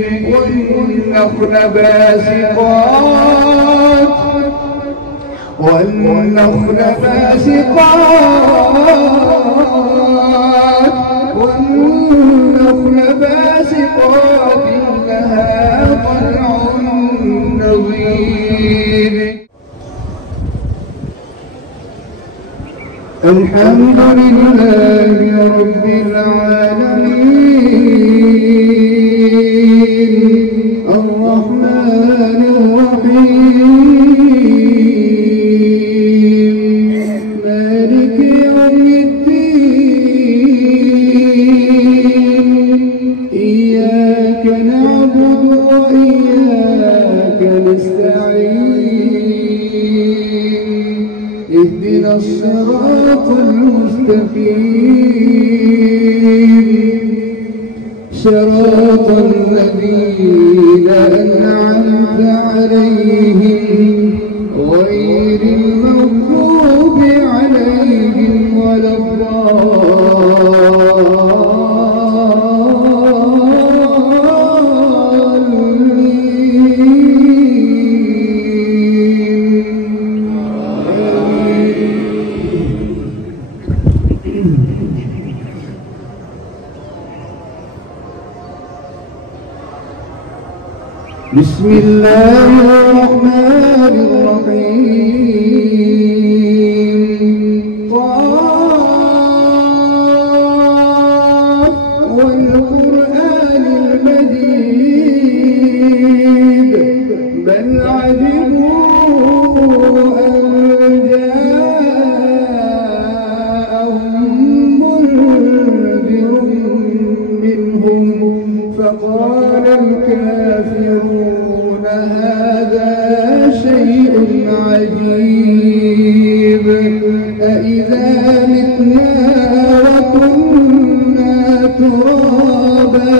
والنخل باسقات والنخل باسقات لها طلع نضيد. الحمد لله رب العالمين الرحمن الرحيم مالك يوم الدين إياك نعبد وإياك نستعين اهدنا الصراط المستقيم صراط الذين أنعمت عليهم غير المغضوب عليهم ولا بسم الله الرحمن الرحيم قاف والقرآن المجيد بل عجبوا أن جاءهم منذر منهم فقال الكافرون هذا شيء عجيب أإذا متنا وكنا ترابا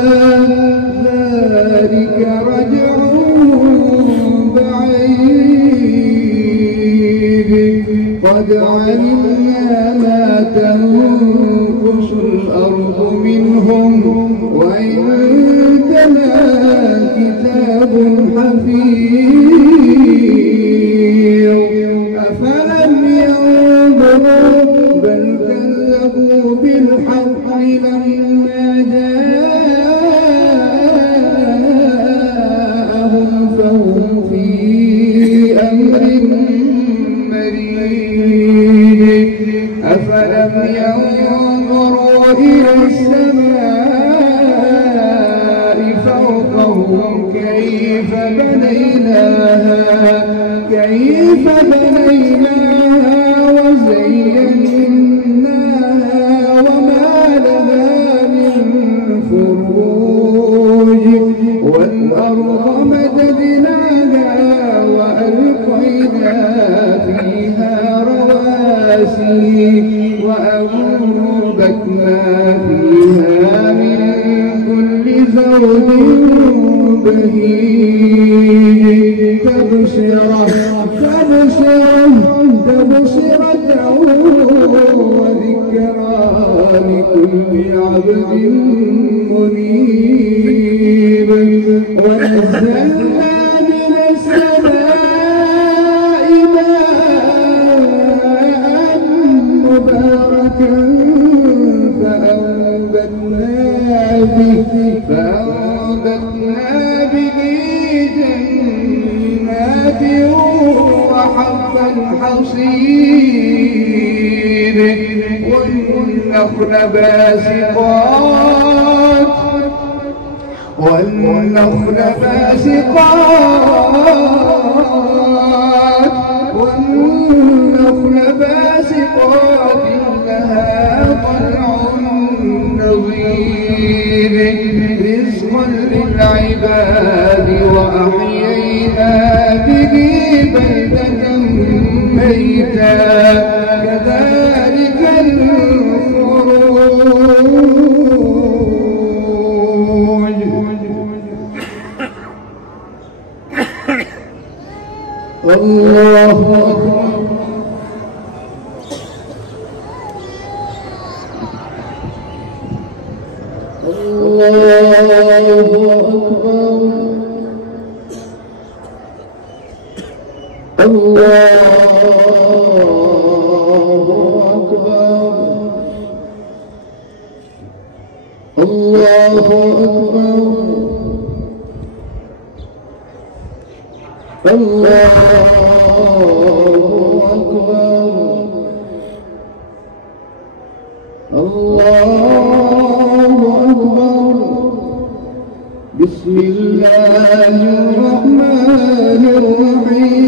ذلك رجع بعيد قد علمنا ما تنقص الأرض منهم وعندنا كتاب حفيظ أفلم ينظروا بل كذبوا بالحق لما جاءهم فهم في أمر مريج أفلم ينظروا إلى السماء فوقهم كيف بنيناها وزيناها وما لها من فروج والأرض مددناها وألقينا فيها رواسي وأنبتنا فيها من كل زوج بهيج تبصرة وذكرى لكل عبد منيب ونزلنا من السماء ماء مباركا فأنبتنا به جنات وحب الحصيد والنخل باسقات لها طلع نضيد رزقا للعباد وأحيينا به بلدة ميتا كذلك الخروج. الله أكبر. الله أكبر. الله أكبر الله أكبر الله أكبر الله أكبر بسم الله الرحمن الرحيم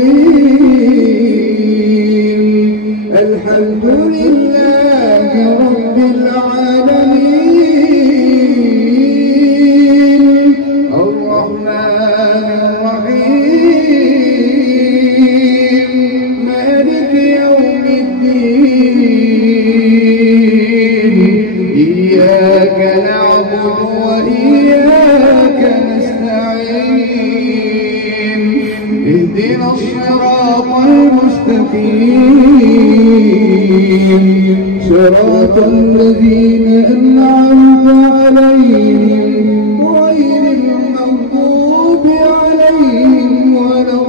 الحمد لله رب العالمين الرحمن الرحيم مالك يوم الدين إياك نعبد وإياك نستعين اهدنا الصراط المستقيم صراط الذين أنعمت عليهم غير المغضوب عليهم ولا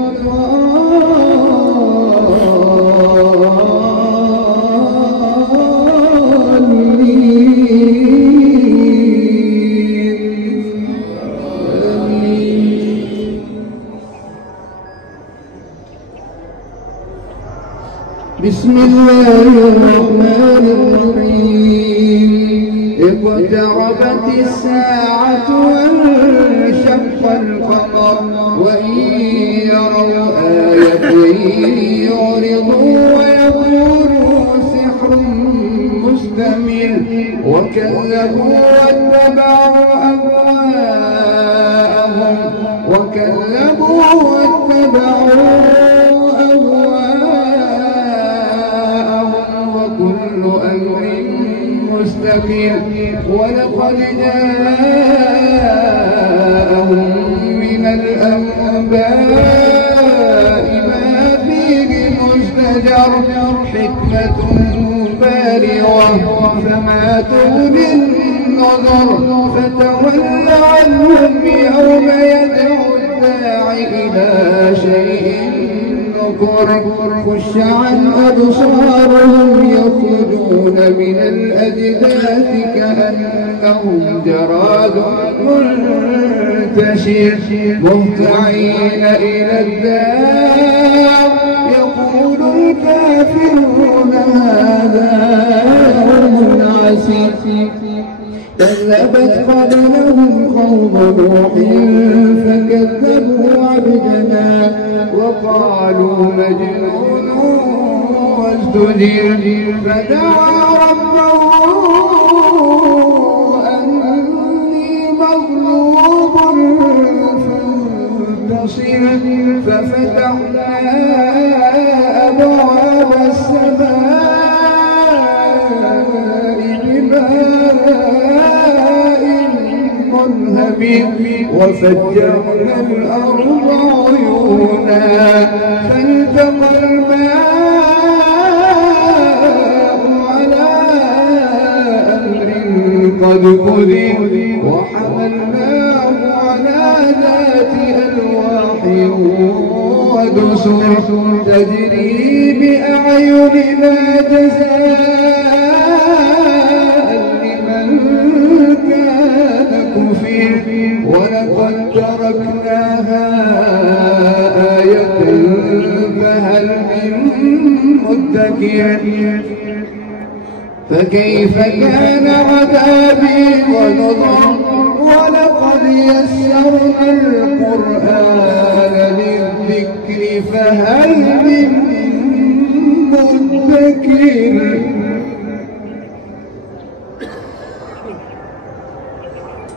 بسم الله الرحمن الرحيم اقتربت الساعة وانشق القمر وإن يروا آية يعرضوا ويقولوا سحر مستمر وكذبوا واتبعوا أهواءهم وكل أمر مستقيم ولقد جاءهم من الأنباء ما فيه مزدجر حكمة بالغة فما تغني النذر فتول عنهم يوم يدعو الداعي إلى شيء نكر خش عن أبصارهم يخرجون من الأجداث كأنهم جراد منتشر مهطعين إلى الدار يقول الكافرون هذا يوم عسير كذبت قبلهم قوم نوح فكذبوا عبدنا وقالوا مجنون وازدجر فدعا ربه أني مغلوب فانتصر ففتحنا أبواب السماء بماء منهمر وفجرنا الأرض عيونا فالتقى الماء على أمر قد قدر وحملناه على ذات ألواح ودسر تجري بأعيننا جزاء لمن كان كفر ولقد تركناها آية فهل من مدكر فكيف كان عذابي ونذر ولقد يسرنا القرآن للذكر فهل من مدكر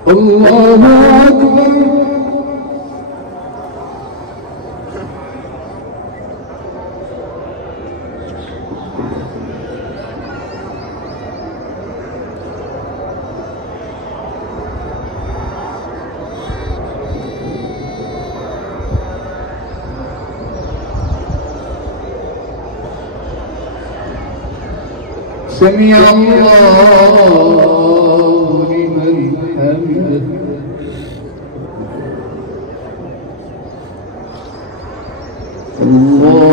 الله أكبر سمع الله لمن حمده الله